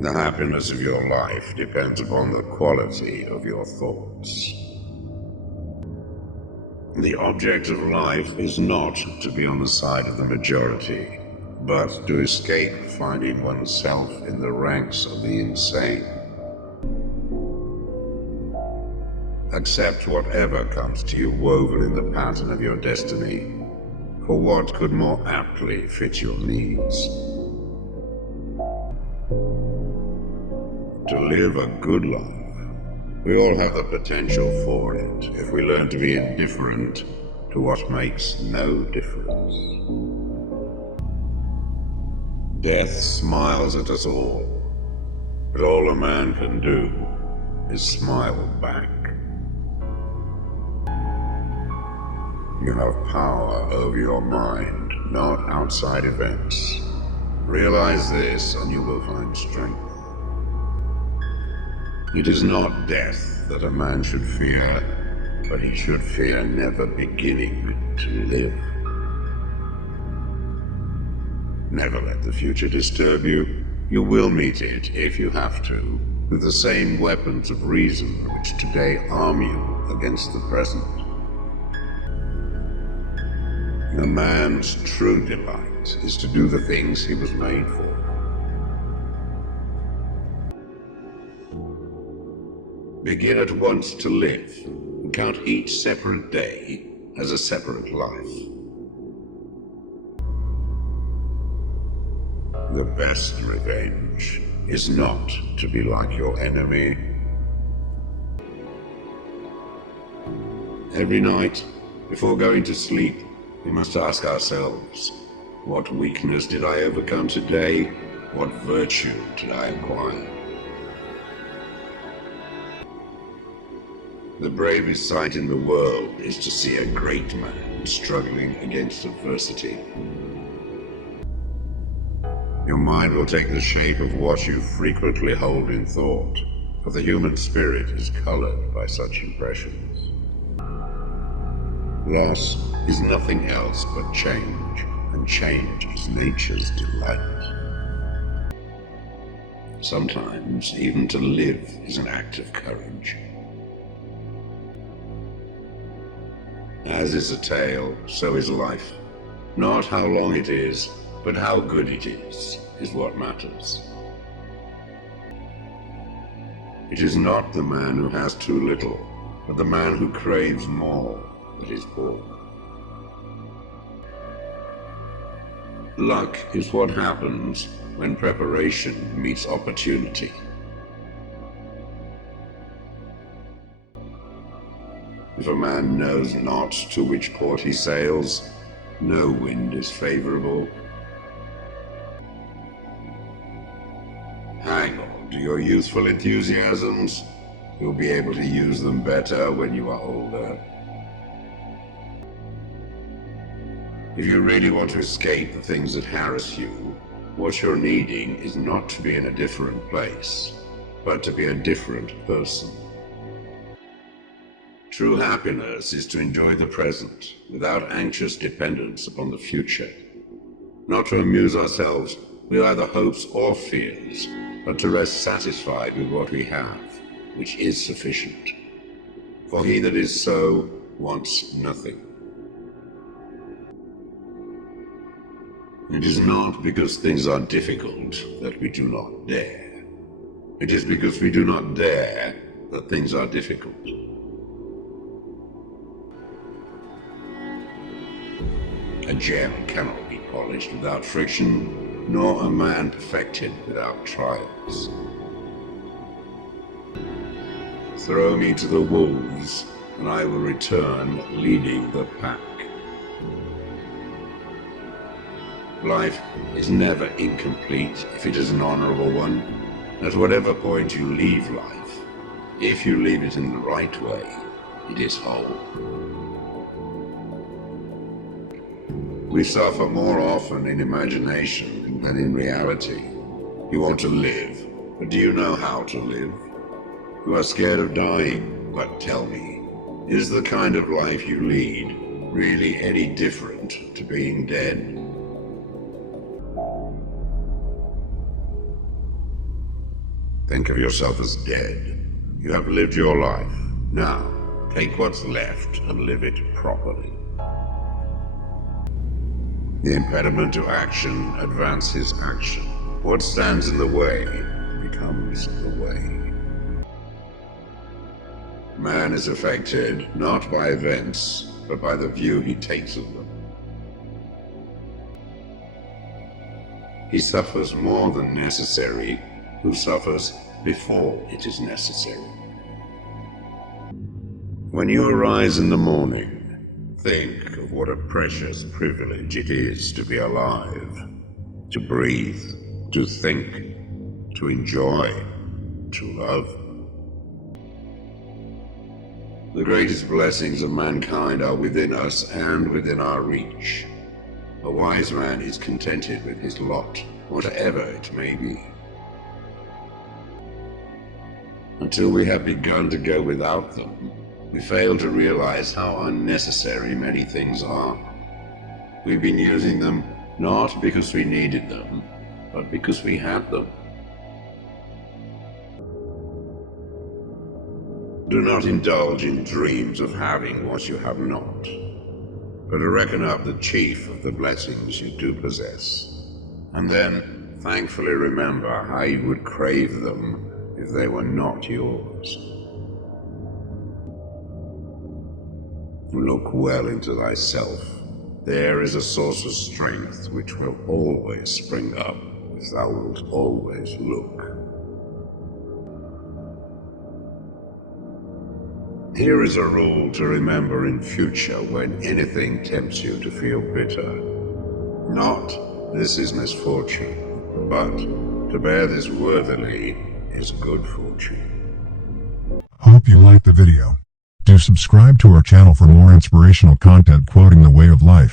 The happiness of your life depends upon the quality of your thoughts. The object of life is not to be on the side of the majority, but to escape finding oneself in the ranks of the insane. Accept whatever comes to you woven in the pattern of your destiny, for what could more aptly fit your needs? To live a good life, we all have the potential for it if we learn to be indifferent to what makes no difference. Death smiles at us all, but all a man can do is smile back. You have power over your mind, not outside events. Realize this and you will find strength. It is not death that a man should fear, but he should fear never beginning to live. Never let the future disturb you. You will meet it, if you have to, with the same weapons of reason which today arm you against the present. A man's true delight is to do the things he was made for. Begin at once to live, and count each separate day as a separate life. The best revenge is not to be like your enemy. Every night, before going to sleep, we must ask ourselves, what weakness did I overcome today? What virtue did I acquire? The bravest sight in the world is to see a great man struggling against adversity. Your mind will take the shape of what you frequently hold in thought, for the human spirit is colored by such impressions. Loss is nothing else but change, and change is nature's delight. Sometimes, even to live is an act of courage. As is a tale, so is life. Not how long it is, but how good it is what matters. It is not the man who has too little, but the man who craves more that is poor. Luck is what happens when preparation meets opportunity. If a man knows not to which port he sails, no wind is favorable. Hang on to your youthful enthusiasms. You'll be able to use them better when you are older. If you really want to escape the things that harass you, what you're needing is not to be in a different place, but to be a different person. True happiness is to enjoy the present without anxious dependence upon the future. Not to amuse ourselves with either hopes or fears, but to rest satisfied with what we have, which is sufficient. For he that is so wants nothing. It is not because things are difficult that we do not dare. It is because we do not dare that things are difficult. A gem cannot be polished without friction, nor a man perfected without trials. Throw me to the wolves, and I will return leading the pack. Life is never incomplete if it is an honorable one. At whatever point you leave life, if you leave it in the right way, it is whole. We suffer more often in imagination than in reality. You want to live, but do you know how to live? You are scared of dying, but tell me, is the kind of life you lead really any different to being dead? Think of yourself as dead. You have lived your life. Now, take what's left and live it properly. The impediment to action advances action. What stands in the way becomes the way. Man is affected not by events, but by the view he takes of them. He suffers more than necessary who suffers before it is necessary. When you arise in the morning, think of what a precious privilege it is to be alive, to breathe, to think, to enjoy, to love. The greatest blessings of mankind are within us and within our reach. A wise man is contented with his lot, whatever it may be. Until we have begun to go without them, we fail to realize how unnecessary many things are. We've been using them not because we needed them, but because we had them. Do not indulge in dreams of having what you have not, but to reckon up the chief of the blessings you do possess, and then thankfully remember how you would crave them if they were not yours. Look well into thyself. There is a source of strength which will always spring up if thou wilt always look. Here is a rule to remember in future when anything tempts you to feel bitter. Not, this is misfortune, but to bear this worthily is good fortune. Hope you liked the video. Do subscribe to our channel for more inspirational content quoting the way of life.